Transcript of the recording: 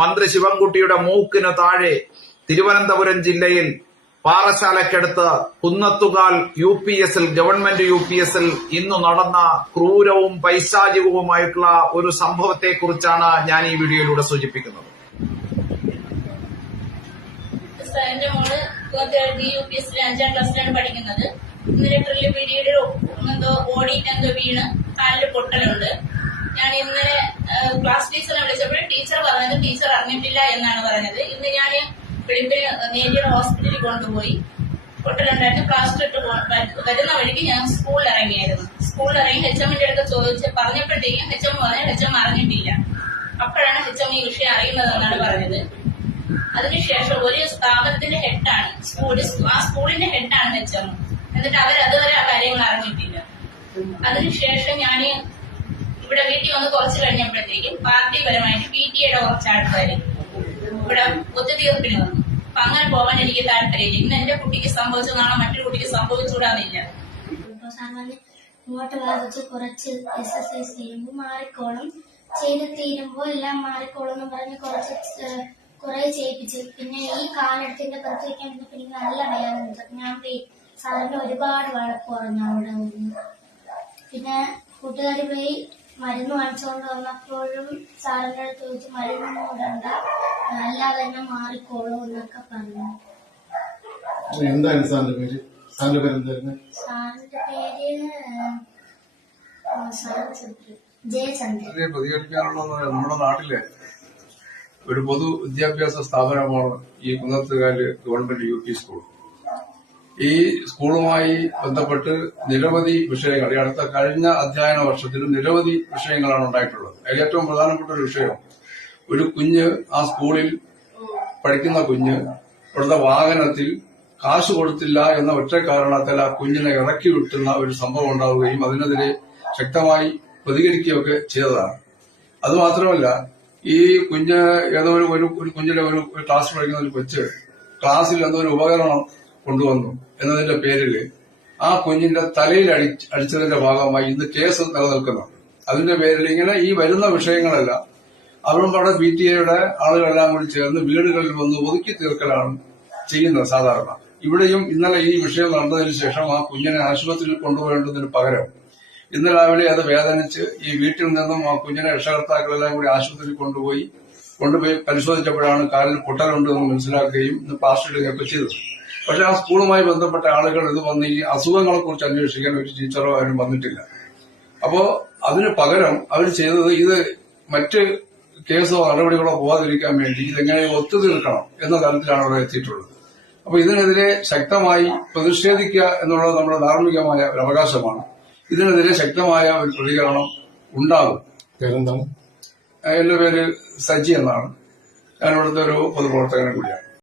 മന്ത്രി ശിവൻകുട്ടിയുടെ മൂക്കിന് താഴെ തിരുവനന്തപുരം ജില്ലയിൽ പാറശാലയ്ക്കടുത്ത് കുന്നത്തുകാൽ UPSൽ ഗവൺമെന്റ് UPSൽ ഇന്നു നടന്ന ക്രൂരവും പൈശാചികവുമായിട്ടുള്ള ഒരു സംഭവത്തെക്കുറിച്ചാണ് ഞാൻ ഈ വീഡിയോയിലൂടെ സൂചിപ്പിക്കുന്നത്. എന്റെ മോള് UPSൽ 5ാം ക്ലാസ്സിലാണ് പഠിക്കുന്നത്. ഇന്നലെ ഡ്രില്ല് പീരീഡ് എന്തോ ഓടിയിട്ട് എന്തോ വീണ് കാലില് പൊട്ടലുണ്ട്. ഞാൻ ഇന്നലെ ക്ലാസ് ടീച്ചറിനെ വിളിച്ചപ്പോൾ ടീച്ചർ പറഞ്ഞത് ടീച്ചർ അറിഞ്ഞിട്ടില്ല എന്നാണ് പറഞ്ഞത്. ഇന്ന് ഞാൻ വെളുപ്പിന് നേരിയ ഹോസ്പിറ്റലിൽ കൊണ്ടുപോയി. പൊട്ടലുണ്ടായിരുന്നു. പ്ലാസ്റ്റർ ഇട്ട് വരുന്ന വഴിക്ക് ഞാൻ സ്കൂളിൽ ഇറങ്ങിയായിരുന്നു. സ്കൂളിൽ ഇറങ്ങി HMന്റെ അടുത്ത് ചോദിച്ച് പറഞ്ഞപ്പോഴത്തേക്കും HM പറഞ്ഞാൽ HM അറിഞ്ഞിട്ടില്ല. അപ്പോഴാണ് HM ഈ വിഷയം അറിയുന്നതെന്നാണ് പറഞ്ഞത്. അതിനുശേഷം ഒരു സ്ഥാപനത്തിന്റെ ഹെഡാണ് ആ സ്കൂളിന്റെ ഹെഡാണ് HM. എന്നിട്ട് അതുവരെ ആ കാര്യങ്ങൾ അറിഞ്ഞിട്ടില്ല. അതിനുശേഷം ഞാൻ ഇവിടെ വീട്ടിൽ വന്ന് കുറച്ച് കഴിഞ്ഞപ്പോഴത്തേക്കും പാർട്ടിപരമായിട്ട് PTA കുറച്ച് ആൾക്കാര് ഇവിടെ ഒത്തുതീർപ്പിന് വന്നു. അപ്പൊ അങ്ങനെ പോകാൻ എനിക്ക് താല്പര്യമില്ല. ഇന്ന് എന്റെ കുട്ടിക്ക് സംഭവിച്ചതാണ് മറ്റൊരു കുട്ടിക്ക് സംഭവിച്ചുകൂടാന്നില്ല. ഇങ്ങോട്ട് വാദിച്ച് കുറച്ച് എക്സസൈസ് ചെയ്യുമ്പോൾ മാറിക്കോളും, ചെയ്ത് തീരുമ്പോൾ എല്ലാം മാറിക്കോളും എന്ന് പറഞ്ഞ് കുറെ ചെയ്യിപ്പിച്ച്. പിന്നെ ഈ കാലെടുത്തിന്റെ പുറത്ത് വയ്ക്കാൻ പിന്നെ നല്ല വേദന. ഞാൻ സാറിന് ഒരുപാട് വഴക്ക് പറഞ്ഞു അവിടെ നിന്ന്. പിന്നെ കൂട്ടുകാർ പോയി മരുന്ന് വാങ്ങിച്ചുകൊണ്ട് വന്നപ്പോഴും സാറിന്റെ അടുത്ത് ചോദിച്ചു മരുന്നൊന്നും ഇടണ്ട, അല്ലാതെ തന്നെ മാറിക്കോളൂ എന്നൊക്കെ പറഞ്ഞു. എന്താണ് സാറിന്റെ പേര്? സാറിന്റെ പേര് ജയചന്ദ്രൻ. പ്രതികരിക്കാനുള്ള നമ്മുടെ നാട്ടിലെ ഒരു പൊതു വിദ്യാഭ്യാസ സ്ഥാപനമാണ് ഈ കുന്നത്തുകാല് ഗവൺമെന്റ് UP സ്കൂൾ. ഈ സ്കൂളുമായി ബന്ധപ്പെട്ട് നിരവധി വിഷയങ്ങൾ ഈ അടുത്ത കഴിഞ്ഞ അധ്യയന വർഷത്തിലും നിരവധി വിഷയങ്ങളാണ് ഉണ്ടായിട്ടുള്ളത്. അതിൽ ഏറ്റവും പ്രധാനപ്പെട്ട ഒരു വിഷയം, ഒരു കുഞ്ഞ് ആ സ്കൂളിൽ പഠിക്കുന്ന കുഞ്ഞ് ഇവിടുത്തെ വാഹനത്തിൽ കാശ് കൊടുത്തില്ല എന്ന ഒറ്റ കാരണത്താൽ ആ കുഞ്ഞിനെ ഇറക്കി വിട്ടുന്ന ഒരു സംഭവം ഉണ്ടാവുകയും അതിനെതിരെ ശക്തമായി പ്രതികരിക്കുകയൊക്കെ ചെയ്തതാണ്. അതുമാത്രമല്ല, ഈ കുഞ്ഞ് ഏതോ ഒരു കുഞ്ഞിലെ ഒരു ക്ലാസ് പഠിക്കുന്ന ഒരു കൊച്ച് ക്ലാസ്സിൽ എന്തോ ഒരു ഉപകരണം കൊണ്ടുവന്നു എന്നതിന്റെ പേരിൽ ആ കുഞ്ഞിന്റെ തലയിൽ അടിച്ചതിന്റെ ഭാഗമായി ഇന്ന് കേസ് നിലനിൽക്കുന്നു. അതിന്റെ പേരിൽ ഇങ്ങനെ ഈ വരുന്ന വിഷയങ്ങളെല്ലാം അവരുടെ PTA ആളുകളെല്ലാം കൂടി ചേർന്ന് വീടുകളിൽ വന്ന് ഒതുക്കി തീർക്കലാണ് ചെയ്യുന്നത് സാധാരണ. ഇവിടെയും ഇന്നലെ ഈ വിഷയം നടന്നതിന് ശേഷം ആ കുഞ്ഞിനെ ആശുപത്രിയിൽ കൊണ്ടുപോകേണ്ടതിന് പകരം ഇന്ന് രാവിലെ അത് വേദനിച്ച് ഈ വീട്ടിൽ നിന്നും ആ കുഞ്ഞിനെ രക്ഷകർത്താക്കളെല്ലാം കൂടി ആശുപത്രിയിൽ കൊണ്ടുപോയി പരിശോധിച്ചപ്പോഴാണ് കാലിൽ പൊട്ടലുണ്ട് എന്ന് മനസ്സിലാക്കുകയും ഇന്ന് പ്ലാസ്റ്റർ ഇടുകയൊക്കെ ചെയ്തത്. പക്ഷെ ആ സ്കൂളുമായി ബന്ധപ്പെട്ട ആളുകൾ ഇത് വന്ന് ഈ അസുഖങ്ങളെ കുറിച്ച് അന്വേഷിക്കാൻ ഒരു ടീച്ചറോ ആരും വന്നിട്ടില്ല. അപ്പോ അതിന് പകരം അവർ ചെയ്തത് ഇത് മറ്റ് കേസോ നടപടികളോ പോകാതിരിക്കാൻ വേണ്ടി ഇതെങ്ങനെ ഒത്തുതീർക്കണം എന്ന തരത്തിലാണ് അവിടെ എത്തിയിട്ടുള്ളത്. അപ്പൊ ഇതിനെതിരെ ശക്തമായി പ്രതിഷേധിക്കുക എന്നുള്ളത് നമ്മുടെ ധാർമ്മികമായ ഒരു അവകാശമാണ്. ഇതിനെതിരെ ശക്തമായ ഒരു പ്രതികരണം ഉണ്ടാകും. പേരെന്താണ്? എന്റെ പേര് സജി എന്നാണ്. ഞാൻ ഇവിടുത്തെ ഒരു പൊതുപ്രവർത്തകനെ കൂടിയാണ്.